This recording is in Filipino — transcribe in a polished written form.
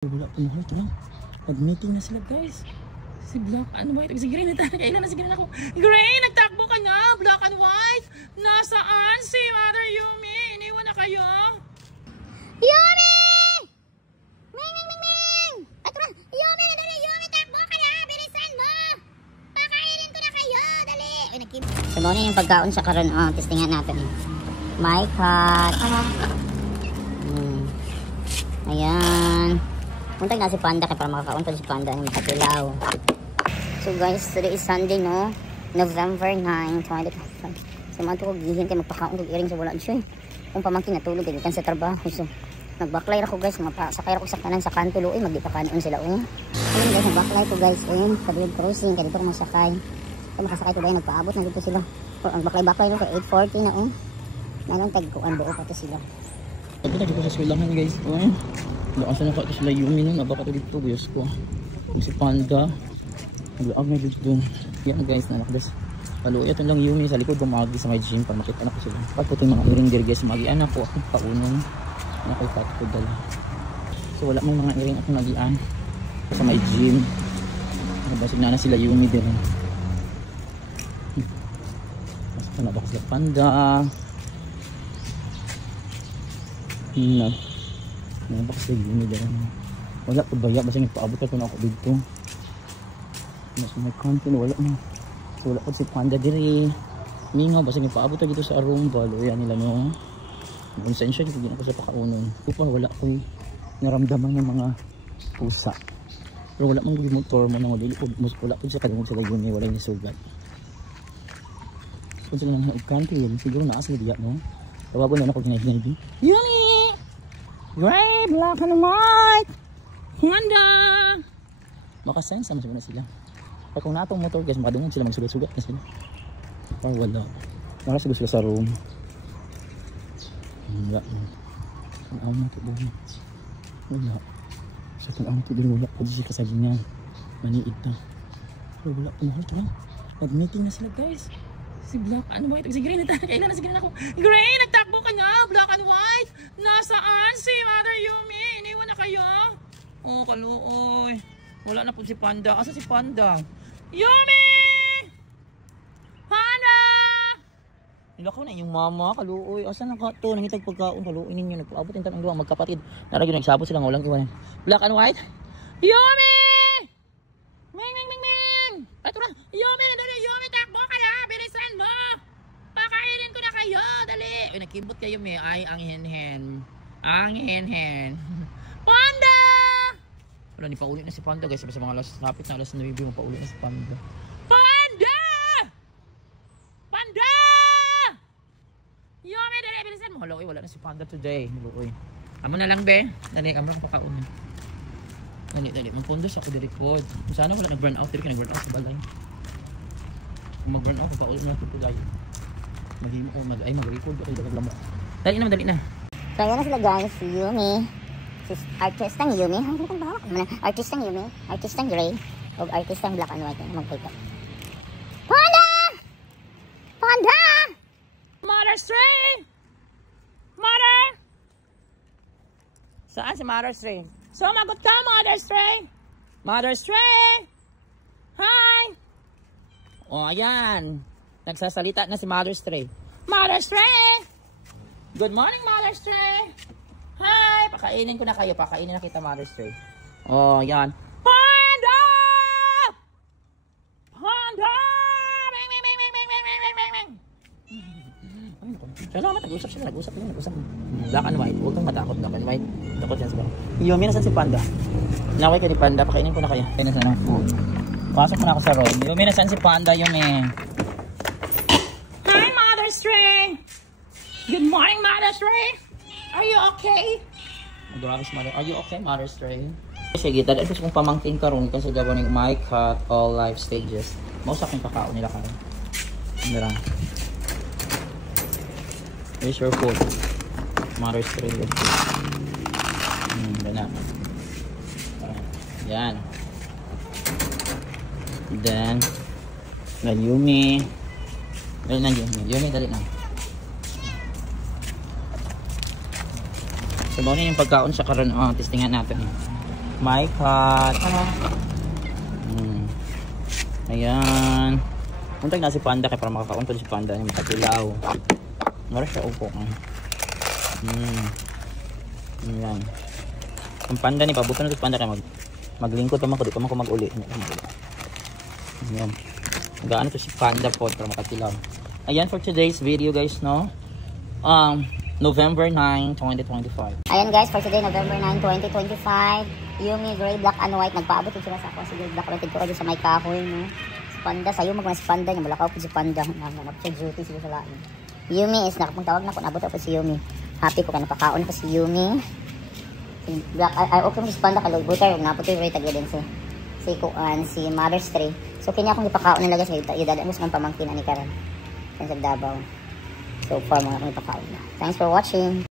Wala pa mahal ito lang. Nag-meeting na sila guys. Si Black and White. Si Green. Kailan na si Green ako. Green! Nagtakbo ka na! Black and White! Nasaan si Mother Yumi? Iniwan na kayo? Yumi! Ming! Ming! Ming! Ming! Ito na! Yumi! Dali! Yumi! Takbo ka na! Bilisan mo! Pakainin ko na kayo! Dali! Sabaw na yung pagkaon sa karon. Testingan natin. My cat. Ayan. Puntag na si Panda kaya para makakaon pa si Panda na makatilaw. So guys, today is Sunday, no? November 9, 2025. So mga ko gihin kay magpakaon kog iring sa wala siya. Kung pamangkin natulog kay kan sa trabaho. So nagbaklay ra ko guys, sakay ra ko sa kanan sa kanto luoy, magdi pa kanon sila uy. Ayun guys, nagbaklay ko guys, ayun, kadulog crossing kay dito ra masakay. Kaya makasakay ko dahil nagpaabot na dito sila. Ang baklay-baklay no kay 8:40 na Nanong tagkuan buo pa to sila. Sabi na dito sa swilangan guys. Ayun. Doon na ka sila Yumi nun, nabaka to dito, buyos ko. Yung si Panda, nag-aag na dito. Yan guys, nanakdas. Paluyat lang Yumi, sa likod bumagi sa my gym para makita na ko sila. Pag puto yung mga iring dir guys, magi-anak ko akong paunong. Anak ko pato ko dala. So wala mong mga iring akong nagian sa my gym. Basig na sila Yumi din. Mas panabak sila Panda. Nabak sa Yumi din. Wala ko baya, basta nagpaabot ako na ako dito. Mas may content, wala na. So wala ko si Panda diri. Mingaw, basta nagpaabot ako dito sa Arumba. Loya nila no. Konsensya, hindi ako sa pakaunon. Upa, wala ko naramdaman ng mga pusa. Pero wala mang motor mo na wala ko sa kalimog sila Yumi, wala yung sugat. Kung sila nang content, siguro naasal diya no. Tawagon na ako kinahinay. Yumi! Gray, Black and White! Honda! Makasense naman na sila. Pero kung natong motor guys, makadungan sila, magsugat-sugat na sila. Pero wala. Nakasugot sila sa room. Wala. Ang amo ito doon. Wala. Sa kung amo ito doon, wala. Pwede siya kasagin niya. Maniid na. Pero wala. Mahal ito lang. Nag-meeting na sila guys. Si Black and White. Si Green. Kailan na si Green ako. Green! Nagtakbo ka na! Black and White! Nasaan si Mother Yumi? Iniwan na kayo? Oh, kaluoy. Wala na po si Panda. Asa si Panda? Yumi! Panda! Nilakaw na yung mama. Kaluoy. Asa na ka to? Nangitag pagkaon. Kaluoy ninyo. Nagpaabot yung tanong luwang magkapatid. Naragyo nagsabot silang walang iwan. Black and White? Yumi! Ming! Ming! Ming! Ming! Ito na! Yumi! Dali! Yumi! Takbo kaya! Bilisan mo! Pakainin ko na kayo! Dali! Uy, nakibot kayo may ay ang hen-hen. Ang hen-hen. Panda! Wala, ni paulit na si Panda guys. Sa mga lapit na alas 9 mo paulit na si Panda. Panda! Panda! Yumi! Dali! Bilisan mo! Hala, uy, wala na si Panda today. Uy. Amo na lang be. Dali, amo lang pakauna. Dali, magpundos ako di-record. Sana wala nag-burn out. Dili ka nag-burn out sa balay. Kung mag-burn out, paulit na ako today. Mag-record ko kayo lamok. Dali na. So ayan na sila guys, si Yumi. Si artistang Yumi. Artistang Yumi. Artistang Gray. O artistang Black and White. Magpulta. Panda! Panda! Mother Stray! Mother! Saan si Mother Stray? Sumagot ka, Mother Stray! Mother Stray! Hi! O ayan. Nagsasalita na si Mother Stray. Mother Stray! Good morning, Mother Stray! Hi! Pakainin ko na kayo. Pakainin na kita, Mother Stray. Oh, yan. Panda! Panda! Bing, bing, bing, bing, bing, bing, bing, bing, bing. Salamat, nag-usap sila. Nag-usap. Black and White. Huwag kang matakot, Black and White. Takot yan sila. Yumi, nasan si Panda? Nakaway ka ni Panda. Pakainin ko na kayo. Kaya nasan ako. Pasok mo na ako sa room. Yumi, nasan si Panda? Yumi. Stray. Good morning, Mother Stray. Are you okay? Mother, are you okay, Mother Stray? Sige, tadaan ko sa kong pamangkin karon kasi gawa ng My Cat All Life Stages. Mausak yung kakao nila karon. Ano lang. Here's your food, Mother Stray. Gana. Yan. Then, Yumi. Dali na Yumi, dali na. Sabaw na yung pagkaon sa karon. Testingan natin. My cat. Ayan. Muntag na si Panda kaya para makakaunto si Panda ni makatilaw. Mara siya upo. Ayan. Ang Panda ni pabuto na si Panda kaya maglingkod pa man ko di pa man ko mag-uli. Ayan. Gaano to si Panda po para makatilaw. Ayan for today's video guys, no. November 9, 2025. Ayan guys, for today, November 9, 2025. Yumi, gray, black, and white. Nagpaabot yung sila sa ako. Sige, black, ratid ko kayo sa may kahoy, no? Si Panda, sa'yo magmana si Panda niya. Malakaw po si Panda. Napag-duty sila sa lain. Yumi is, nakapagtawag na kung nabot ako si Yumi. Happy ko kaya napakaon ko si Yumi. Si Black, ay okay mo si Panda kaloy. Buta yung napot yung tagya din si Mother's Tree. So, kanya akong ipakaon nila guys. Idadaan mo sa mga pamangkin ni Karen. Sa Davao. So far, mga ipakaon na. Thanks for watching.